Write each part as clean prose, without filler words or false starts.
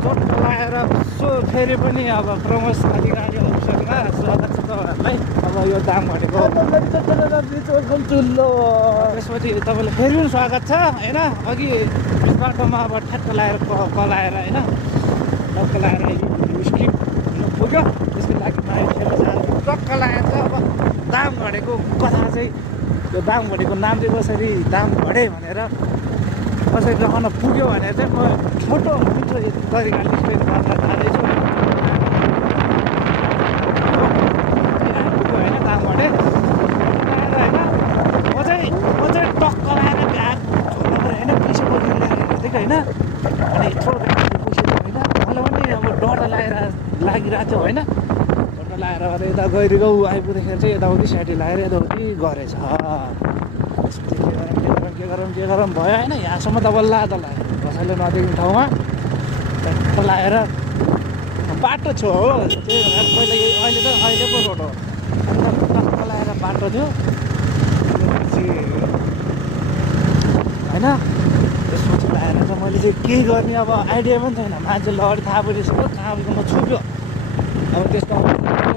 चोट लगाएर सो फेरि पनि अब प्रमोस अधिकारीहरूसँग स्वागत छ तपाईँहरूलाई। अब यो दाम भनेको त्यसपछि तपाईँलाई फेरि पनि स्वागत छ होइन। अघि बाटोमा अब ठ्याक्क लगाएर कलाएर होइन, टक्क लगाएर स्किप हुनु पुग्यो। त्यसको लागि माया खेल्न चाहन्छु। टक्क लगाएर चाहिँ अब दाम भनेको कथा चाहिँ यो दाम भनेको नाम चाहिँ कसरी दाम घडे भनेर कसरी रहन पुग्यो भनेर चाहिँ म छोटो मिठो तरिकाले एक्सप्लेन गर्न जाँदैछु। आइपुग्यो होइन दाम घडे होइन। म चाहिँ टक्क लगाएर ब्याग छोड्नु पऱ्यो होइन, पैसा बोकेर ल्याएर हिँडेको होइन। अनि यत्रो ब्याग पैसा होइन, मलाई पनि अब डर लागिरहेको थियो होइन। डर लगाएर अब यता गइरहेको आइपुग्दाखेरि चाहिँ यताउति स्याटी लगाएर यताउति गरेछ। के गरौँ भयो होइन। यहाँसम्म त बल्ल लाग्यो कसैले नदेख्ने ठाउँमा टक्क लगाएर बाटो छ हो। त्यही भएर पहिला अहिले पो रोड हो। टक्क लगाएर बाटो थियो होइन। त्यसपछि लगाएर त मैले चाहिँ के गर्ने अब आइडिया पनि छैन। मान्छेले अगाडि थाहा परिसक्यो कहाँ म छुप्यो। अब त्यस्तो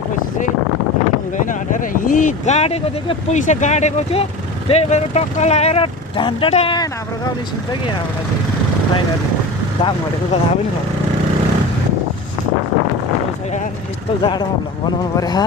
पछि चाहिँ हुँदैन भनेर यहीँ गाडेको थियो क्या, पैसा गाडेको थियो। त्यही भएर टक्क लगाएर ढान्टान हाम्रो गाउँ निस्किन्छ कि यहाँबाट चाहिँ फाइनली दाम घटेको त थाहा पनि छ। यस्तो जाडोमा भ्लग बनाउनु पऱ्यो।